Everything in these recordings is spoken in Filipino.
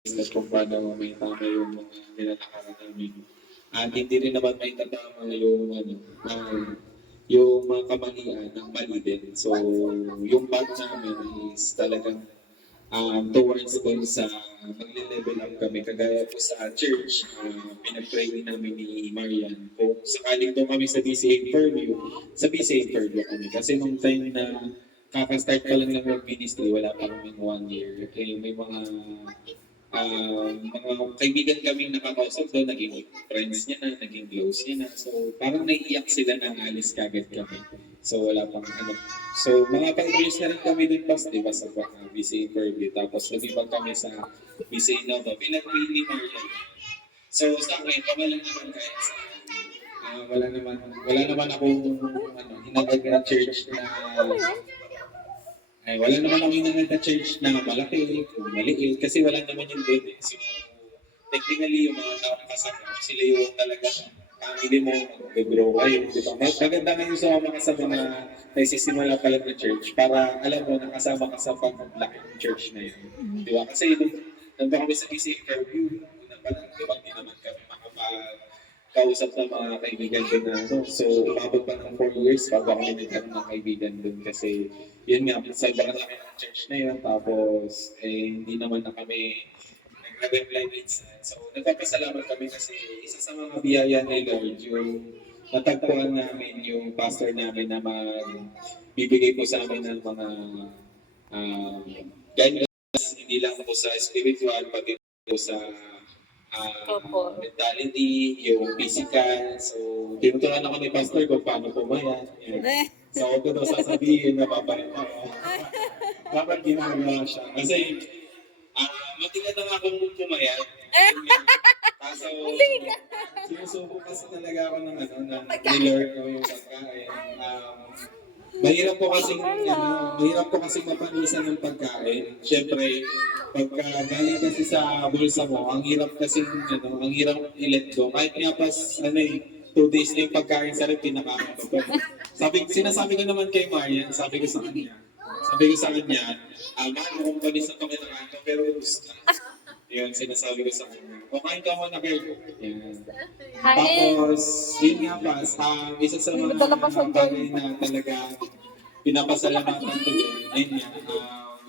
at kung paano may tama yung mga nilalakaran namin. At hindi rin naman may tatama yung yung mga kamalian ng mali din. So, yung path namin is talagang towards dun sa magle-level up kami. Kagaya po sa church, pinag-pray namin ni Marian. Kung sakaling doon kami sa BCA Fairview, sa BCA Fairview kami. Kasi nung time na kaka-start pa lang ng ministry, wala pa kami 1 year. Okay, may mga kaibigan kaming nakakausap doon, naging friends niya na, naging close niya na. So, parang naiiyak sila na alis kagad kami. So, wala pang ano. So, mga 5 years na rin kami dun pas, di ba, sa BCA Fairview. Tapos, lumibag kami sa BCA Nova. Pinag-pray ni Marian. So, sa akin, kamalan naman kahit sa wala naman akong hinagag na church na wala naman akong hinagag na church na malaki o maliit kasi wala naman yung doon eh. So, technically, yung mga tao kasama, sila yung talaga family mo, mag-grow kayo. Diba? Maganda ngayon sa mga kasama na nagsisimula pa lang na church para alam mo, nakasama ka sa pag-laki ng church na yun. Diba? Kasi nandun kami sa BCA Fairview, una pa lang, diba? Hindi naman kami makapag-kausap ng mga kaibigan doon na ano. So, umabot pa ng 4 years bago kami nagkaroon ng kaibigan doon kasi yun nga, sa iba kami ng church na yun. Tapos, hindi naman na kami nag-reply minsan. So, nagpapasalamat kami kasi isa sa mga biyaya ni Lord, yung natagpuan namin yung pastor namin na bibigay po sa amin ng mga guidance, hindi lang po sa spiritual, pati po sa mentality, yung physical. So, tinutunan ako ni pastor kung paano pumayat. So, ako ko daw sasabihin na babalik ako. Dapat ginagawa siya. Kasi, matigas na akong pumayat. Kaso, sinusubo kasi talaga ako ng Lord ko yung pagkain. Mahirap po kasi mapanisan ng pagkain. Siyempre, pagka galing kasi sa bulsa mo, ang hirap kasi, ang hirap i-let go. Kahit nga pas, 2 days na yung pagkain sa rep, pinakain ko. Sinasabi ko naman kay Marian, sabi ko sa kanya, mahal mo kung panis na panginakaan ko, pero gusto na. Yun, sinasabi ko sa kanya. O kain ka muna kayo. Yan. Tapos, yun nga pas, isa sa mga bagay na talaga pinapasalamatan ko din, ayun nga,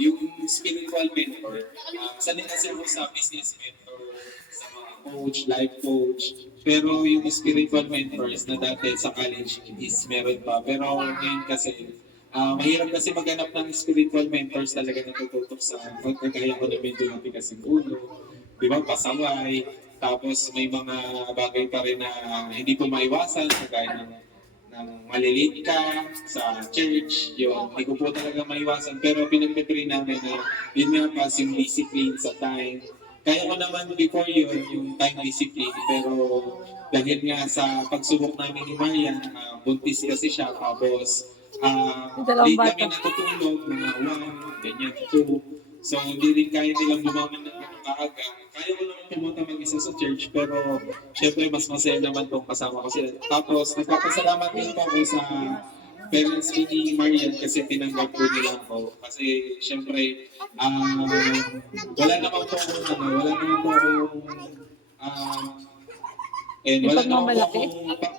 yung spiritual mentor, sanay kasi ako sa business mentor, sa mga coach, life coach, pero yung spiritual mentors na dati sa college is meron pa. Pero ngayon kasi, mahirap kasi maghanap ng spiritual mentors talaga na tututok sa pagkagaya ko na medyo matigas yung ulo, di ba, pasaway, tapos may mga bagay pa rin na hindi po maiwasan, kagaya ng malilate ka sa church, yun, hindi ko po talaga maiwasan, pero pinagpipray namin na yun nga pa, yung discipline sa time. Kaya ko naman before yun, yung time discipline, pero dahil nga sa pagsubok namin ni Marian, buntis kasi siya, tapos late kami natutulog, mga 1, ganyan, 2. So, hindi rin kaya nilang bumangon ng maaga. Kaya ko naman pumunta mag-isa sa church, pero syempre mas masaya naman kung kasama ko sila. Tapos, nagpapasalamat din po ako sa parents ni Marian kasi tinanggap po nila ako. Kasi syempre, wala naman po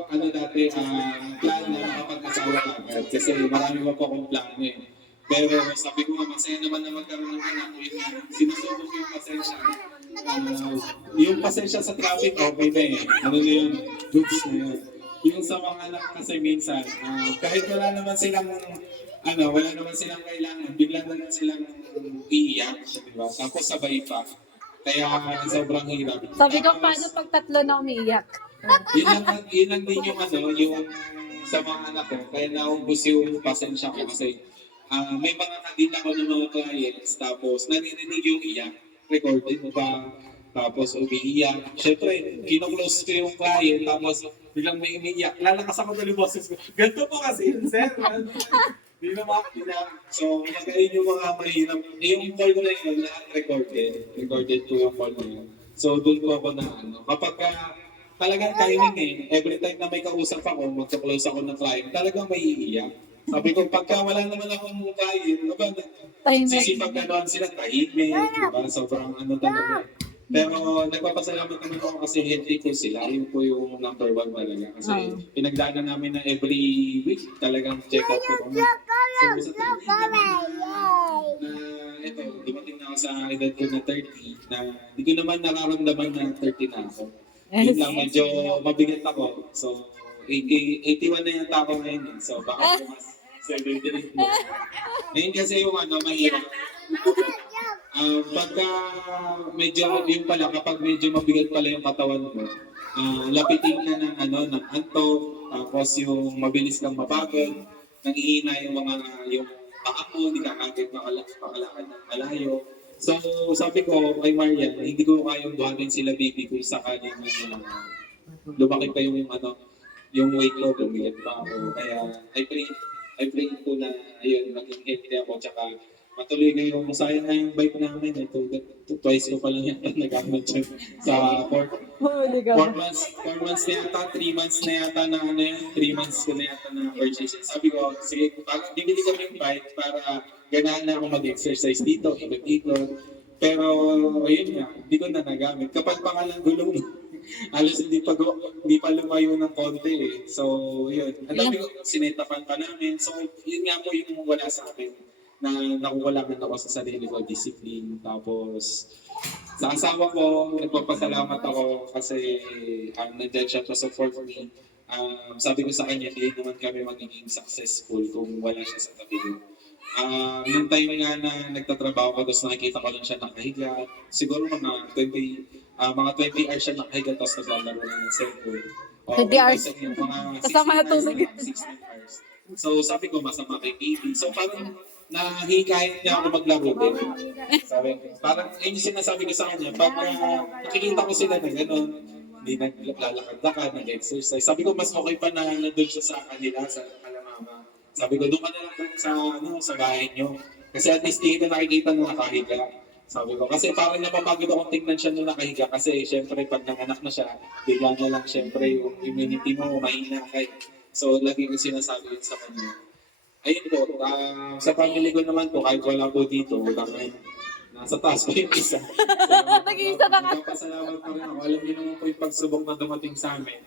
akong dati, plan na makapag-asawa agad. Kasi marami pa po akong plano eh. Pero sabi ko nga, masaya naman na magkaroon ng anak. Sinusubok yung pasensya. Yung pasensya sa traffic, okay na eh. Ano na yun? Goods na yun. Yung sa mga anak kasi minsan, kahit wala naman silang kailangan, biglang na lang silang iiyak, diba? Tapos sabay pa. Kaya sobrang hirap. Sabi ko, paano pag 3 na umiiyak? Yun lang din yung yung sa mga anak ko. Kaya naubos yung pasensya ko kasi may mga nakita ko ng mga clients, tapos naririnig yung iyak, recorded mo ba, tapos umiiyak. Siyempre, kino-close ko yung client, tapos biglang may umiiyak. Lalakas ako ng boses ko. Ganito po kasi yun, sir. Hindi na makakita. So, nagayon yung mga mahirap. Yung call ko na yun, lahat recorded. Recorded ko yung call na yun. So, doon ko ako na kapag talagang timing every time na may kausap ako, magka-close ako ng client, talagang may iiyak. Sabi ko, pagka wala naman akong client, sisipag gano'n sila, tahimik, diba? Sobrang talaga. Pero nagpapasalamat naman ako kasi healthy po sila. Yun po yung number one talaga. Kasi pinagdaanan namin na every week talagang check up po kami. So, sa na ito, dumating na ako sa edad ko na 30 na hindi ko naman nararamdaman na 30 na ako. Yun lang, medyo mabigat ako. So, 81 na yata ako ngayon. So, baka bukas 78 na. Ngayon kasi yung mahirap. Pagka medyo, yun pala, kapag medyo mabigat pala yung katawan mo, lapitin ka ng antok, tapos yung mabilis kang mapagod, nanghihina yung paa mo, hindi ka kagad makalakad ng malayo. So, sabi ko kay Marian, hindi ko kayang buhatin sila baby kung sakali na lumaki pa yung weight ko, lumilit pa ako. Kaya, I pray po na, ayun, maging healthy ako, tsaka matuloy ngayong sayang na yung bike namin. Twice ko pa lang yan nagamit siya sa 4 months na yata, 3 months na yata na 3 months ko na yata na purchase. Sabi ko, sige, bibili kami yung bike para ganahan na ako mag-exercise dito, ikot-ikot. Pero, ayun nga, hindi ko na nagamit. Kapag pa nga lang gulong, alas hindi pa lumayo ng konti eh. So, yun. Ang dami ko, sinetapan pa namin. So, yun nga po yung wala sa akin na nakukulangan ako sa sarili ko, discipline. Tapos, sa asawa ko, nagpapasalamat ako kasi nandiyan siya to support me. Sabi ko sa kanya, hindi naman kami magiging successful kung wala siya sa tabi ko. Nung time nga na nagtatrabaho ko, tapos nakikita ko lang siya nakahiga. Siguro mga 20 hours siya nakahiga, tapos naglalaro na ng cellphone. 20 hours? Mga Kasama na tulog. 16 hours. So sabi ko, masama kay baby. So parang nahihikayin niya ako maglaro din. Sabi, parang yun yung sinasabi ko sa kanya, pag nakikita ko sila na gano'n, hindi naglalakad-lakad, nag-exercise. Sabi ko, mas okay pa na nandun siya sa kanila, sa kalamama. Sabi ko, doon ka na lang sa bahay niyo. Kasi at least di kita nakikita na nakahiga. Sabi ko, kasi parang napapagod akong tingnan siya nung nakahiga kasi syempre pag nanganak na siya, bigla na lang syempre yung immunity mo, mahina kayo. So, lagi ko sinasabi yun sa kanya. Ayun po, sa family ko naman po, kahit wala po dito, nasa taas pa yung isa. Nag-iisa na nga. Nagpapasalamat pa rin ako. Alam niyo naman po yung pagsubok na dumating sa amin.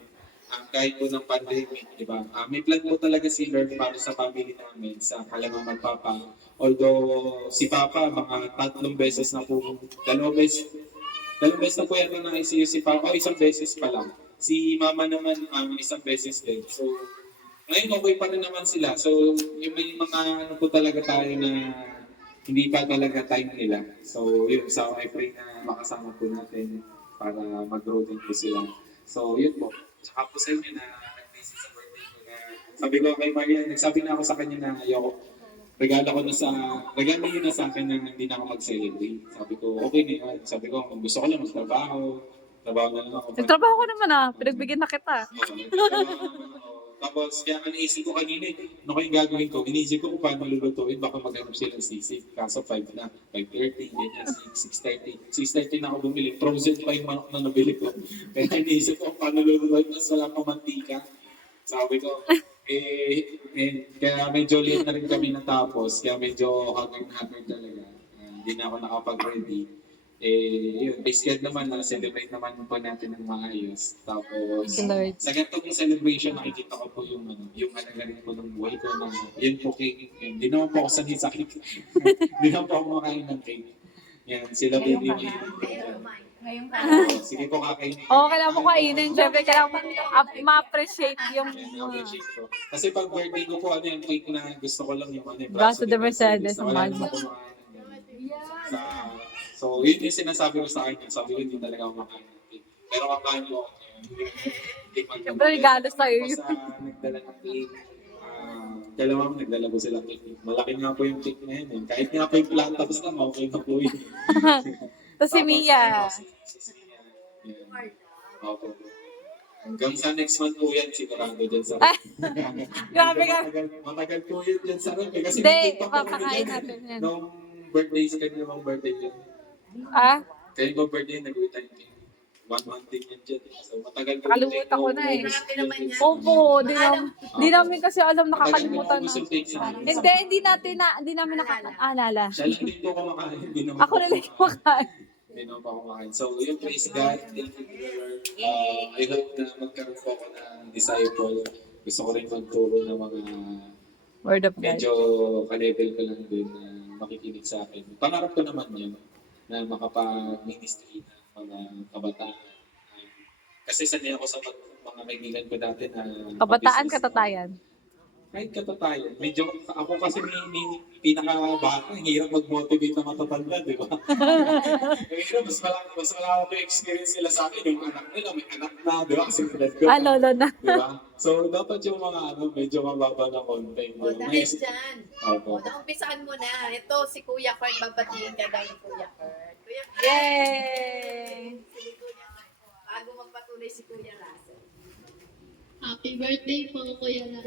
Kahit po ng pandemic, di ba? May plan po talaga si Lord para sa family namin, sa kalamang magpapa. Although si Papa, mga 3 beses na po, 2 beses na po yata na ICU si Papa, o 1 beses pa lang. Si Mama naman, 1 beses din. So, ngayon okay pa rin naman sila. So, yung may mga po talaga tayo na hindi pa talaga time nila. So, yun. So, I pray na makasama po natin para mag-grow din po sila. So, yun po. Tsaka po sa inyo na nag-visit sa birthday ko na sabi ko kay Maria, nagsabi na ako sa kanya na ayoko. Regalo yun na sa akin na hindi na ako mag-celebrate. Sabi ko, okay na yun. Sabi ko, kung gusto ko lang magtrabaho, trabaho na lang ako. Nagtrabaho ko naman pinagbigyan na kita. Tapos, kaya naisip ko kanina, ano kayong gagawin ko? Iniisip ko kung paano lulutuin, baka maghanap silang sisig. Kaso 5 na, 5:30, ganyan, 6:30. 6:30 na ako bumili. Frozen pa yung manok na nabili ko. Kaya iniisip ko kung paano lulutuin, mas wala pa mantika. Sabi ko, kaya medyo late na rin kami natapos, kaya medyo haggard talaga. Hindi na ako nakapag-ready. Yun, basically naman, na-celebrate naman po natin ng maayos. Tapos, sa ganitong celebration, nakikita ko po yung halaga rin po ng buhay ko na yun po cake. Hindi naman po ako sanay sa cake. Hindi naman po ako makain ng cake. Yan, sila baby may. Ngayon ka. Sige po kakainin. Oo, kailangan mo kainin. Siyempre, kailangan ma-appreciate yung appreciate ko. Kasi pag birthday ko po, yung cake na gusto ko lang yung Braso de Mercedes. Wala naman po makain ng ganun. So, yun yung sinasabi ko sa kanya. Sabi ko, hindi talaga ako makain ng cake. Pero kakain ko ako. Siyempre, regalo sa'yo yun. Tapos nagdala ng cake. Dalawa mo, nagdala ko silang cake. Malaki nga po yung cake na yun. Kahit nga po yung flat tops lang, okay na po yun. Tapos si Mia. Si Mia. Yan. Okay. Hanggang sa next month po yan, sigurado dyan sa Grabe ka. Matagal po yun dyan sa rep. Kasi Hindi, nakita ko papakain natin yan. nung birthday sa kanya namang birthday yun. Kaya yung birthday, nag-wait time yun. 1 month din yan dyan. So matagal po. Nakalimutan ko na eh. Marami naman yan. Opo, di namin kasi alam, nakakalimutan na. Hindi namin nakakaalala. Siya lang din po kumakain. Hindi naman Ako po na lang kumakain. kumakain. Hindi naman pa kumakain. So, yung praise God, thank you, Lord. I hope na magkaroon po ako ng disciple. Gusto ko rin magturo ng mga Word of God. medyo ka-level ko lang din na makikinig sa akin. Pangarap ko naman yun na makapag-ministry ng mga kabataan. Kasi sanay ako sa mga kaibigan ko dati na Kabataan, business. katatayan. Kahit katatayan. Medyo ako kasi may pinaka-bata, hirap mag-motivate na matatanda, di ba? Hirap, mas wala ako experience nila sa akin. Yung anak nila, may anak na, di ba? Kasi edad ko. Lolo na. Di ba? So, dapat yung mga medyo mababa na content. O, dahil dyan. Opo. O, naumpisaan mo na. Ito, si Kuya Kurt. Babatiin ka daw ni Kuya Kurt. Kuya Kurt. Yay! Si Kuya Kurt. Bago magpatuloy si Kuya Russell. Happy birthday po, Kuya Raz.